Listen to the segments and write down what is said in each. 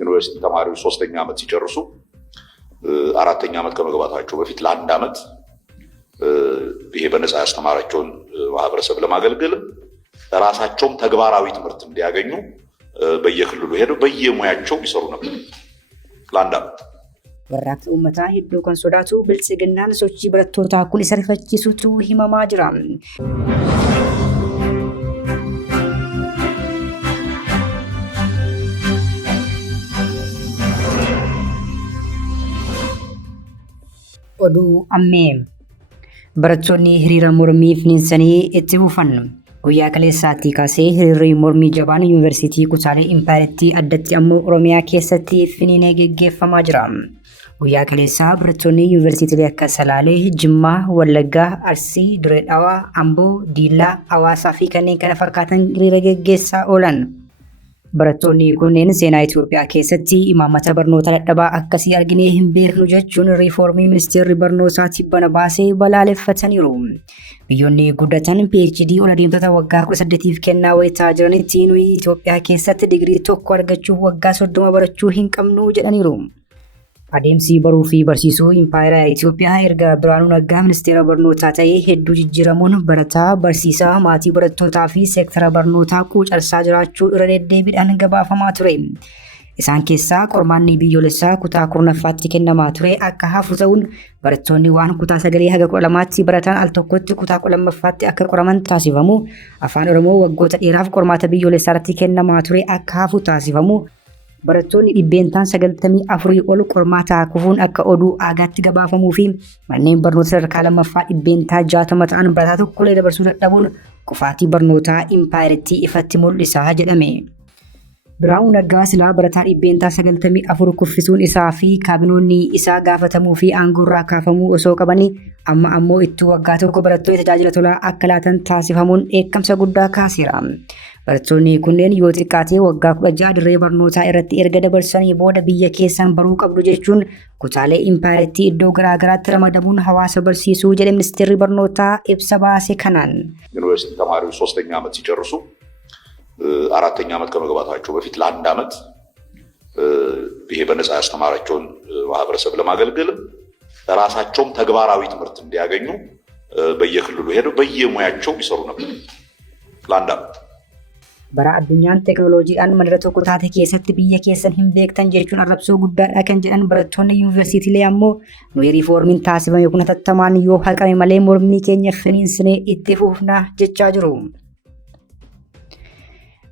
ዩኒቨርሲቲ ተማሪዎች 3ኛ ዓመት ሲጨርሱ 4ኛ ዓመት ከመግባታቸው በፊት ለአንድ ዓመት ይሄ በነፃ ያስተማራቸውን ማህበረሰብ ለማገልገል ራሳቸውም ተግባራዊ ትምህርት እንዲያገኙ በየክልሉ ሄደው በየሙያቸው ይሰሩ ነበር ለአንድ ዓመት። warraaqsa uummataa hedduu kan sodaatu biltsiginnaan sochii barattootaa kun isa rifachiisutu himamaa jira. Oduu ammee barattoonni hiriira mormii finiinsanii itti fufan. Guyyaa kaleessaatii kaasee hiriirri mormii jabaan yuunivarsiitii kutaalee Impaayiritti addatti ammoo Oromiyaa keessatti finiinee geggeeffamaa jira. Guyyaa kaleessaa barattoonni yuunivarsiitii akka Salaalee, Jimmaa, Wallaggaa, Arsii, Dirree Dhawaa, Amboo, Diillaa, Hawaasaa fi kanneen kana fakkaatan hiriira geggeessaa oolan. Barattoonni kunneen seenaa Itoophiyaa keessatti imaammata barnoota dadhabaa akkasii arginee hin beeknu jechuun riifoormii ministeerri barnootaa tibbana baasee balaaleffataniiru. Biyyoonni guddatan PhD ol adeemtota waggaa 18f kennaa wayitaa jiranitti nuyi Itoophiyaa keessatti digirii tokko argachuuf waggaa 30 barachuu hin qabnu jedhaniiru. Adeemsi baruu fi barsiisuu Impaayera Itoophiyaa erga Biraanuu Naggaa ministeera barnootaa ta'ee hedduu jijjiiramuun barataa, barsiisaa, maatii barattootaa fi seektara barnootaa quucarsaa jiraachuu irra deddeebiidhaan gabaafamaa ture. Isaan keessaa qormaanni biyyoolessaa kutaa 10ffaatti kennamaa ture akka hafu ta'uun barattoonni waan kutaa 9 haga 12tti baratan al tokkotti kutaa 12ffaatti akka qoraman taasifamu, afaan Oromoo waggoota dheeraaf qormaata biyyoolessaa irratti kennamaa ture akka hafu taasifamu, barattoonni dhibbeentaan 94 ol qormaataa kufuun akka oduu aagaatti gabaafamuu fi manneen barnoota sadarkaa lammaffaa dhibbeentaa 60 ta'an barataa tokkollee dabarsuu dadhabuun kufaatii barnootaa Impaayiritti ifatti mul'isaa jedhame. Biraanuu Naggaa silaa barataa dhibbeentaa 94 kuffisuun isaa fi kaabinoonni isaa gaafatamuu fi aangoorraa kaafamuu osoo qabanii amma ammoo itti waggaa tokko barattoota tajaajila tolaa akka laatan taasifamuun dheekkamsa guddaa kaaseera. Barattoonni kunneen yoo xiqqaatee waggaa 16 dirree barnootaa irratti erga dabarsanii booda biyya keessan baruu qabdu jechuun kutaalee Impaayiritti iddoo garaagaraatti ramadamuun hawaasa barsiisuu jedhe ministeerri barnootaa ibsa baase kanaan. ዩኒቨርሲቲ ተማሪዎች 3ኛ ዓመት ሲጨርሱ 4ኛ ዓመት ከመግባታቸው በፊት ለአንድ ዓመት ይሄ በነፃ ያስተማራቸውን ማህበረሰብ ለማገልገል ራሳቸውም ተግባራዊ ትምህርት እንዲያገኙ በየክልሉ ሄደው በየሙያቸው ይሰሩ ነበር ለአንድ ዓመት። Bara addunyaan teekinooloojiidhaan mandara tokko taate keessatti biyya keessan hin beektan jechuun arrabsoo guddaadha kan jedhan barattoonni yuunivarsiitiilee ammoo nuyi riifoormiin taasifame kun hatattamaan yoo haqame malee mormii keenya finiinsinee itti fufna jechaa jiru.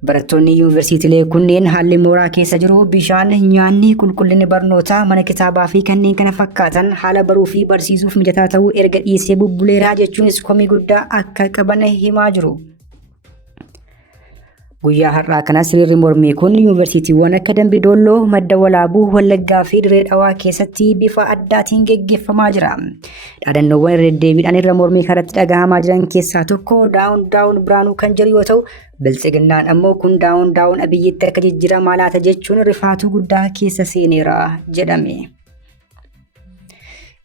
Barattoonni yuunivarsiitiilee kunneen haalli mooraa keessa jiru bishaan, nyaanni, qulqullinni barnootaa, mana kitaabaa fi kanneen kana fakkaatan haala baruu fi barsiisuuf mijataa ta'uu erga dhiisee bubbuleeraa jechuunis komii guddaa akka qaban himaa jiru. Guyyaa har'aa kanas hiriirri mormii kun yuunivarsiitiiwwan akka Dambidolloo, Madda Walaabuu, Wallaggaa fi Dirree Dhawaa keessatti bifa addaatiin geggeeffamaa jira. Dhaadannoowwan irra deddeebiidhaan irra mormii kanatti dhagahamaa jiran keessaa tokko daawun Biraanuu kan jiru yoo ta'u, biltsiginnaan ammoo kun daawun Abiyyitti akka jijjiiramaa laata jechuun rifaatuu guddaa keessa seeneera jedhame.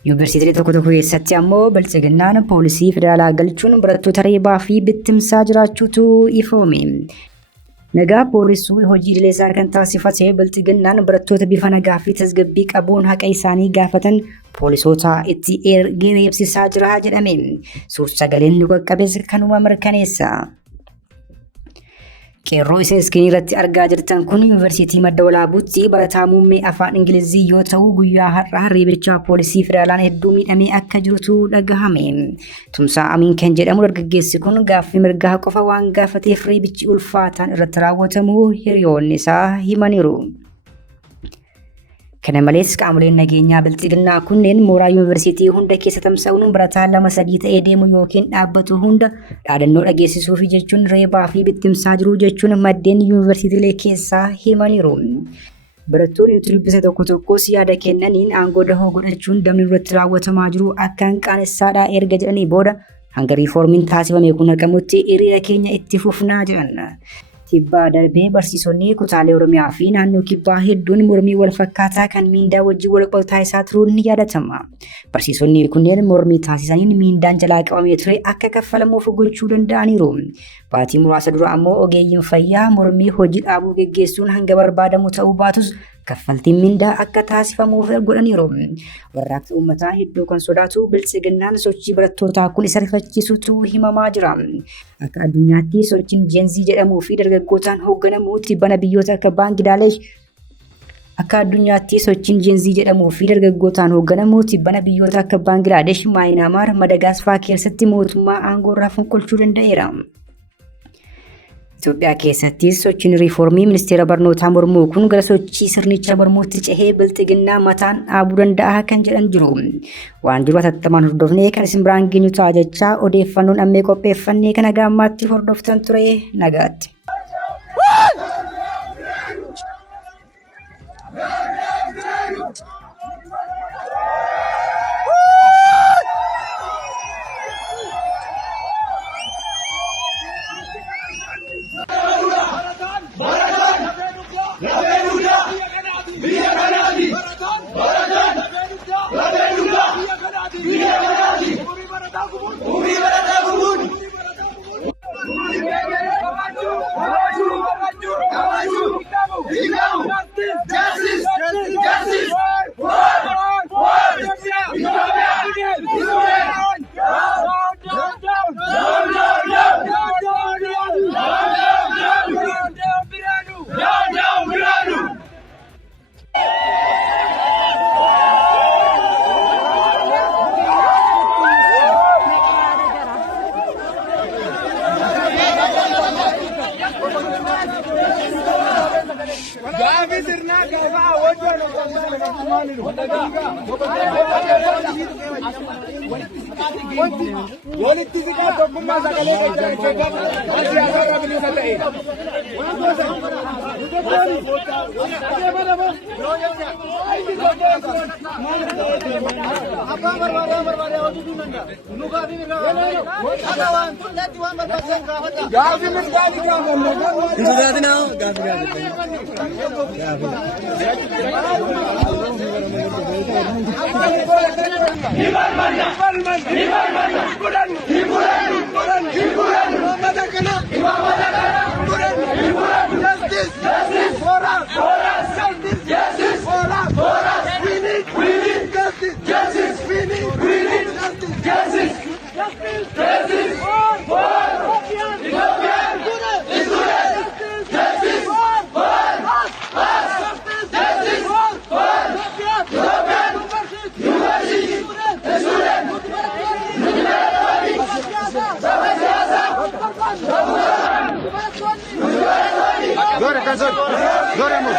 Yuunivarsiitiilee tokko tokko keessatti ammoo biltsiginnaan poolisii federaalaa galchuun barattoota reebaa fi bittimsaa jiraachuutu ifoome. Nagaa poolisuu hojii idileesaa kan taasifate biltsiginnaan barattoota bifa nagaa fi tasgabbii qabuun haqa isaanii gaafatan poolisoota itti ergee reebsisaa jira jedhame. Suur-sagaleen nu qaqqabes kanuma mirkaneessa. Qeerroo isin iskiriinii irratti argaa jirtan kun yuunivarsiitii Madda Walaabuutti barataa muummee afaan Ingilizii yoo ta'u guyyaa har'aa reebicha poolisii federaalaan hedduu miidhamee akka jirutu dhagahame. Tumsaa Amiin kan jedhamu dargaggeessi kun gaaffii mirgaa qofa waan gaafateef reebichi ulfaataan irratti raawwatamu hiriyoonni isaa himaniiru. Kana malees qaamoleen nageenyaa biltsiginnaa kunneen mooraa yuunivarsiitii hunda keessa tamsa'uun barataa 2-3 ta'ee deemu yookiin dhaabbatu hunda dhaadannoo dhageessisuuf jechuun reebaa fi bittimsaa jiru jechuun maddeen yuunivarsiitiilee keessaa himaniiru. Barattoonni nuti dubbisa tokko tokkos yaada kennaniin aangoo dahoo godhachuun damni irratti raawwatamaa jiru akka hin qaanessaadhaa erga jedhanii booda hanga riifoormiin taasifame kun haqamutti hiriira keenya itti fufnaa jedhan. Kibbaa darbee barsiisonni kutaalee Oromiyaa fi naannoo kibbaa hedduun mormii wal fakkaataa kan miindaa wajjin wal taasisaa turuun ni yaadatama. Barsiisonni kunneen mormii taasisaniin miindaan jalaa qabamee ture akka kaffalamuuf gochuu danda'aniiru. Baatii muraasa dura ammoo ogeeyyiin fayyaa mormii hojii dhaabuu geggeessuun hanga barbaadamu ta'uu baatus kaffaltiin mindaa akka taasifamuuf godhaniiru. Warraaqsi uummataa hedduu kan sodaatu biltsiginnaan sochii barattootaa kun isa rifachiisutu himamaa jira. Akka addunyaatti sochiin jeenzii jedhamuu fi dargaggootaan hoogganamuutti bana biyyoota akka Baangilaadesh akka addunyaatti sochiin jeenzii jedhamuu fi dargaggootaan hoogganamuutti bana biyyoota akka Baangilaadesh, Maayinaamaar, Madagaasfaa keessatti mootummaa aangoo irraa fonqolchuu danda'eera. Itoophiyaa keessatti sochiin riiformii ministeera barnootaa mormuu kun gara sochii sirnicha mormuutti cehee biltsiginnaa mataan dhaabuu danda'a kan jedhan jiru. Waan jiru hatattamaan hordofnee kan isin biraan geenyu ta'a jechaa odeeffannoon ammee qopheeffannee kan gaammaatti hordoftan ture nagaatti. Zora.